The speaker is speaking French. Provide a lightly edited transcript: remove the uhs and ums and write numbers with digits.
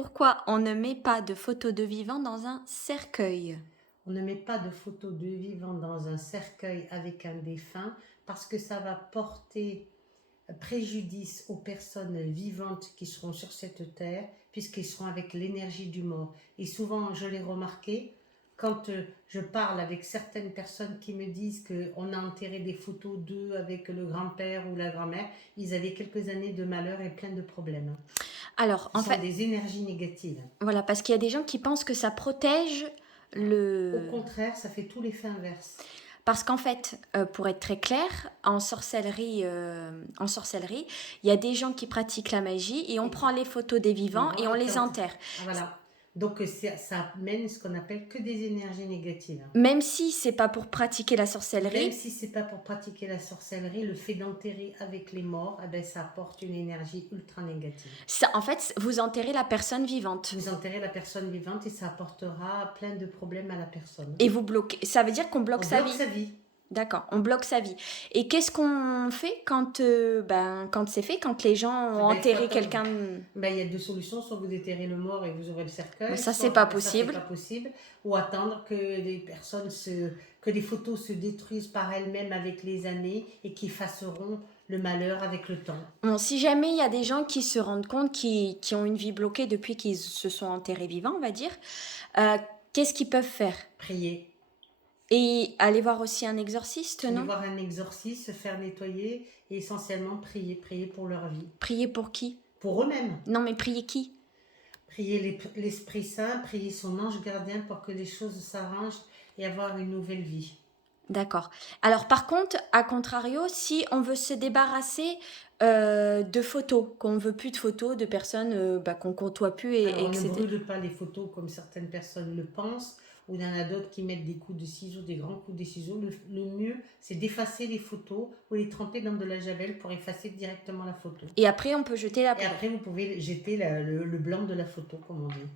Pourquoi on ne met pas de photos de vivants dans un cercueil? On ne met pas de photos de vivants dans un cercueil avec un défunt parce que ça va porter préjudice aux personnes vivantes qui seront sur cette terre puisqu'ils seront avec l'énergie du mort. Et souvent, je l'ai remarqué, quand je parle avec certaines personnes qui me disent qu'on a enterré des photos d'eux avec le grand-père ou la grand-mère, ils avaient quelques années de malheur et plein de problèmes. Alors, Ce en sont fait, des énergies négatives. voilà, parce qu'il y a des gens qui pensent que ça protège Au le... contraire, ça fait tout l'effet inverse. Parce qu'en fait, pour être très clair, en sorcellerie, il y a des gens qui pratiquent la magie et on prend les photos des vivants Vivant et on et les quand enterre. ah voilà. Donc ça mène ce qu'on appelle que des énergies négatives. Même si c'est pas pour pratiquer la Même sorcellerie, si c'est pas pour pratiquer la sorcellerie, le fait d'enterrer avec les morts, eh ben, ça apporte une énergie ultra négative. ça, en fait, vous enterrez la personne vivante. Vous enterrez la personne vivante et ça apportera plein de problèmes à la personne. Et vous bloquez. Ça veut dire qu'on bloque On sa bloque vie. sa vie. D'accord, on bloque sa vie. Et qu'est-ce qu'on fait quand c'est fait, quand les gens ont Eh ben, il faut enterré attendre. quelqu'un Ben, il y a deux solutions, soit vous déterrez le mort et vous ouvrez le Ben, cercueil, ça, c'est soit pas ben, ça c'est possible. pas possible, ou attendre que que les photos se détruisent par elles-mêmes avec les années et qui effaceront le malheur avec le temps. Bon, si jamais il y a des gens qui se rendent compte qui ont une vie bloquée depuis qu'ils se sont enterrés vivants, on va dire, euh, qu'est-ce qu'ils peuvent faire? Prier. Et aller voir aussi un exorciste, Aller non? voir un exorciste, se faire nettoyer et essentiellement prier, prier pour leur vie. Prier pour qui? Pour eux-mêmes. Non, mais prier qui? Prier l'Esprit Saint, prier son ange gardien pour que les choses s'arrangent et avoir une nouvelle vie. D'accord. Alors par contre, à contrario, si on veut se débarrasser de photos, qu'on veut plus de photos de personnes qu'on côtoie plus, Alors, on ne etc. brûle pas les photos comme certaines personnes le pensent, ou il y en a d'autres qui mettent des coups de ciseaux, des grands coups de ciseaux. Le mieux, c'est d'effacer les photos ou les tremper dans de la javel pour effacer directement la photo. Et après, on peut jeter la Et poubelle. après, vous pouvez jeter le blanc de la photo, comme on dit.